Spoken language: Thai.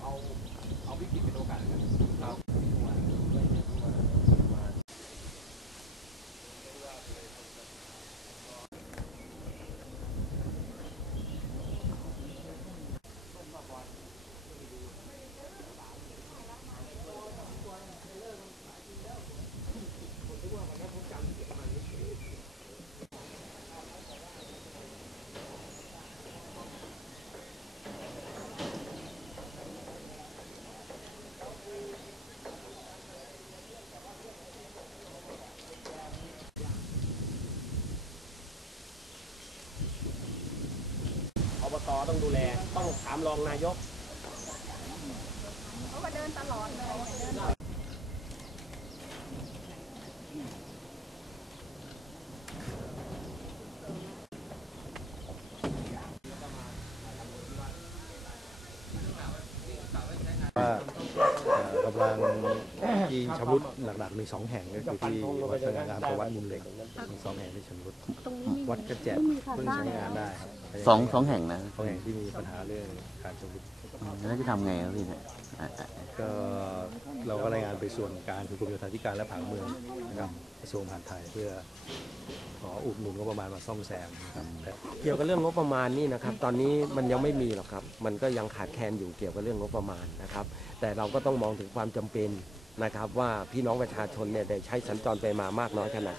เอาเอาวิกฤตเป็นโอกาส ตต้องดูแล ต้องถามรองนายกเขาก็เดินตลอดเลยว่าเอ่อกำลังที่ชำรุดหนักๆมีสองแห่งก็คือที่วัดสง่างามกับวัดมุมเหล็กมีสองแห่งที่ชำรุดตรงนี้วัดกระแจดเพิ่งใช้งานได้ครับ สองสองแห่งนะสองแห่งที่มีปัญหาเรื่องการชำรุดอืมแล้วจะทำไงครับพี่เนี่ยอะอะก็เราก็รายงานไปส่วนกลารคือกรมโยธาธิการและผังเมืองนะครับกระทรวงมหาดไทยเพื่อขออุดหนุนงบประมาณมาซ่อมแซมนะครับแต่เกี่ยวกับเรื่องงบประมาณนี่นะครับตอนนี้มันยังไม่มีหรอกครับ มันก็ยังขาดแคลนอยู่เกี่ยวกับเรื่องงบประมาณนะครับ แต่เราก็ต้องมองถึงความจำเป็นนะครับ ว่าพี่น้องประชาชนเนี่ยได้ใช้สัญจรไปมามากน้อยขนาด